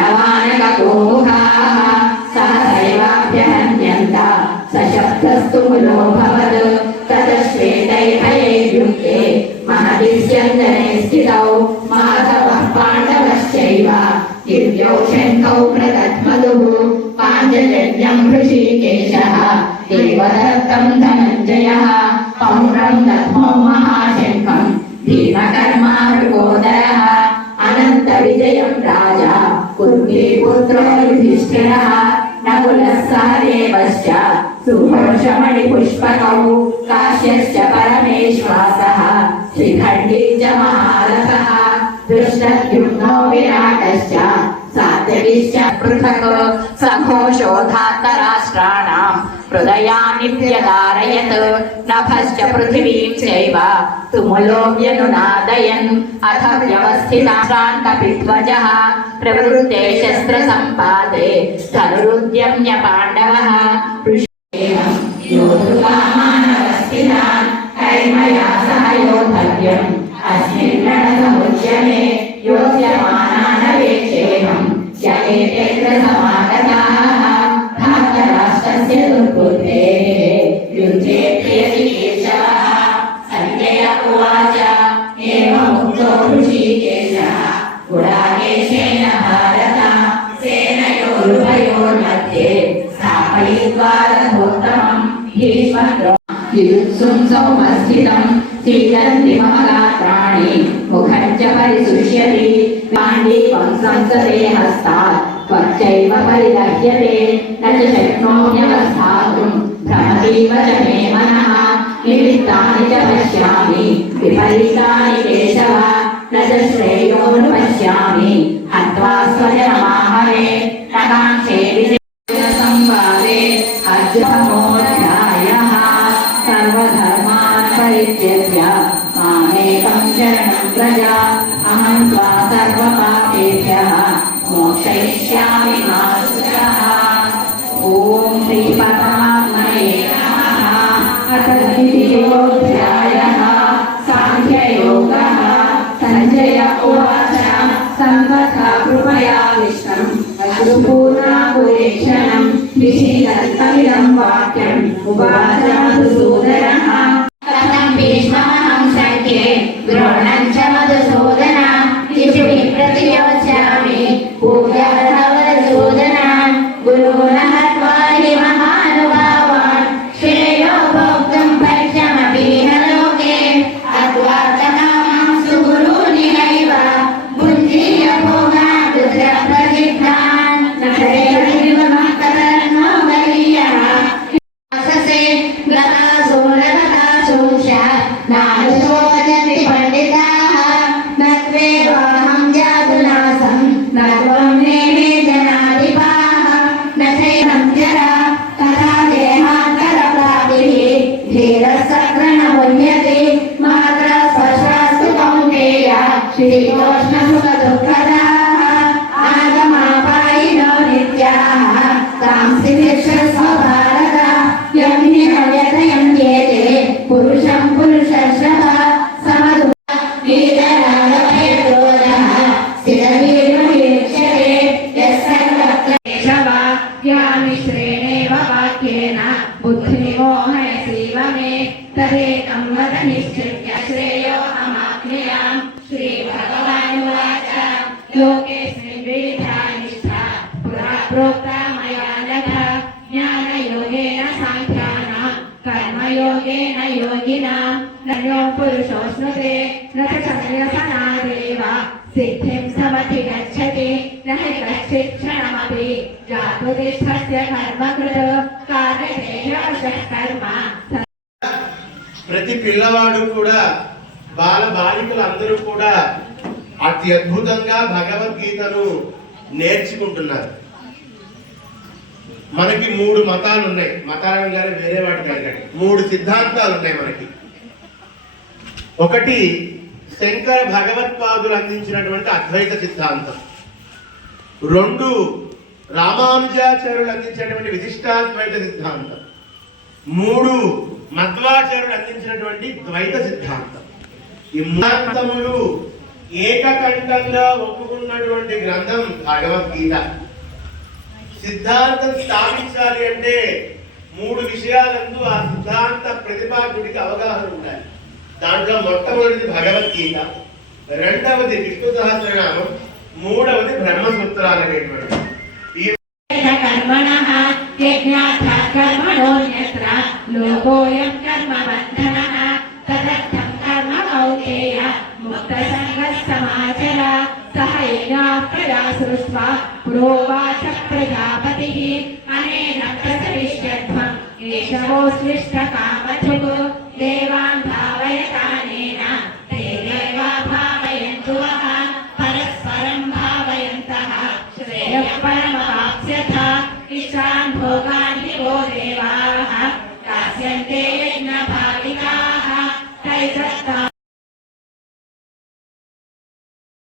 प्रणवानककोमुखाः सहसैवाभ्यहन्यन्त सशब्दस्तु मुलोऽभवत् ततः श्वेतैर्भयैर्युक्ते महति स्यन्दने स्थितौ माधवः पाण्डवश्चैव दिव्यौ शङ्खौ प्रदध्मतुः पाञ्चजन्यं हृषीकेशः देवदत्तं धनञ्जयः पौण्ड्रं दद्मौ महाशङ्खं भीमकर्मा मृगोदरः अनन्तविजयं राजा कुन्तीपुत्रो युधिष्ठिरः नकुलः सहदेवश्च सुघोषमणिपुष्पकौ काश्यश्च परमेश्वासः शिखण्डी च महारथः धृष्टद्युम्नो विराटश्च सात्यकिश्च पृथक् सघोषोधातराष्ट्राणां हृदयानि व्यदारयत् नभश्च पृथिवीं चैव तुमुलो व्यनुनादयन् अथ व्यवस्थिताश्रान्तपिध्वजः प्रवृत्ते शस्त्रसम्पादे धनुरुद्यम्य पाण्डवः योद्धुकामानवस्थितान् कैर्मया सह योद्धव्यम् अस्मिन् रणसमुद्यमे योध्यमानानवेक्षेऽहं जयेतेऽत्र समागताः धार्तराष्ट्रस्य दुर्बुद्धेः युद्धे प्रियचिकीर्षवः सञ्जय उवाच एवमुक्तो ऋषिकेशः गुडाकेशेन भारत सेनयोरुभयोर्मध्ये स्थापयित्वा रथोत्तमं भीष्मद्रोणं युयुत्सुं सौमस्थितं सीदन्ति महगात्राणि मुखं च परिशुष्यति गाण्डीवं संसदे हस्तात् त्वच्चैव परिदह्यते न च शक्नोम्यवस्थातुं भ्रमतीव च मे मनः निमित्तानि च पश्यामि विपरीतानि केशव न च श्रेयोनुपश्यामि हत्वा स्वजनमाहवे न काङ्क्षे विजयसंवादे अर्जुनोऽध्यायः सर्वधर्मान् परित्यज्य मामेकं शरणं व्रज अहं त्वा सर्वपापेभ्यः मोक्षयिष्यामि मा शुचः। ॐ श्रीपरमात्मने नमः। अथ द्वितीयोऽध्यायः साङ्ख्ययोगः। सञ्जय उवाच सर्वथा कृपयाविष्टम् अश्रुपूर्णाकुलेक्षणम् विषीदन्तमिदं वाक्यम् उवाच मधुसूदनः। कथं भीष्ममहं शङ्के द्रोणं च मधुसूदन शिशुभिः प्रतियोत्स्यामि पूजार्हवसूदन गुरून् हत्वा हि महानुभावान् श्रेयो भोक्तुं पश्यमपि न लोके अद्वातकामांस्तु गुरूनिहैव बुद्धीय भोगान् रुद्रप्रसिद्धान् न श्रेयोर्विमः कतर्नो गरीयः अससे गतासुरगतासूंश नानुशोचन्ति पण्डिताः न त्वेवाहं जातुनासं न त्वं नेमे जनाधिपाः न चैनं जरा तथा देहान्तरप्राप्तिः धीरसक्रणमुह्यते मात्रा स्पर्शास्तु कौन्तेय शीतोष्णसुखदुःखदाः आगमापायिनो नित्याः तांसि विश्वस्व भारत यं हि न व्यथयन्त्येते पुरुषं पुरुषर्षभ समदु वीतरागभयक्रोधः स्थिरवीर्यवीक्षते यस्सर्वत्रैषवाक्यामिश्रेणेव वाक्येन बुद्धिमोहयसीव मे तदेकं वद निश्चित्य श्रेयोऽहमाप्नुयाम्। श्रीभगवानुवाच लोकेऽस्मिन् द्विविधा निष्ठा पुरा प्रोक्ता मया नघ ज्ञानयोगेन साङ्ख्यानां कर्मयोगेन योगिनां नयो पुरुषोऽश्नुते न च संयसनादेव सिद्धिं समधि गच्छति न हि कश्चित् क्षणमपि जातुतिष्ठस्य कर्मकृत् कार्यते ह्यवशः कर्म। ప్రతి పిల్లవాడు కూడా బాల బాలికలందరూ కూడా అత్యద్భుతంగా భగవద్గీతను నేర్చుకుంటున్నారు. మనకి 3 మతాలు ఉన్నాయి. మతాలు గారు వేరే వాటికి అడగండి. 3 సిద్ధాంతాలు ఉన్నాయి మనకి. ఒకటి శంకర భగవత్పాదులు అందించినటువంటి అద్వైత సిద్ధాంతం. 2 రామానుజాచార్యులు అందించినటువంటి విశిష్టాద్వైత సిద్ధాంతం. 3 మధ్వాచార్యులు అందించినటువంటి ద్వైత సిద్ధాంతం. ఈ సిద్ధాంతములు ఏకకంఠంగా ఒప్పుకున్నటువంటి గ్రంథం భగవద్గీత. సిద్ధాంతం స్థాపించాలి అంటే మూడు విషయాలందు ఆ సిద్ధాంత ప్రతిపాదకుడికి అవగాహన ఉండాలి. దాంట్లో మొట్టమొదటిది భగవద్గీత, రెండవది విష్ణు సహస్రనామం, మూడవది బ్రహ్మసూత్రాలు అనేటువంటి ఈ కర్మణః యజ్ఞార్థ కర్మణోన్యత్ర లోకోయం కర్మ బంధనః తదర్థం కర్మ కౌంతేయ ముక్త సంగః సమాచర సహ యజ్ఞాః ప్రజా సృష్ట్వా పురోవాచ ప్రజాపతిః అనేన ప్రసవిష్యధ్వం ఏషవోస్విష్ట కామధుః దేవాన్ భావయతానేన ते देवा भावयन्तु वः परस्परं भावयन्तः श्रेयः परमवाप्स्यथ इष्टान् भोगान्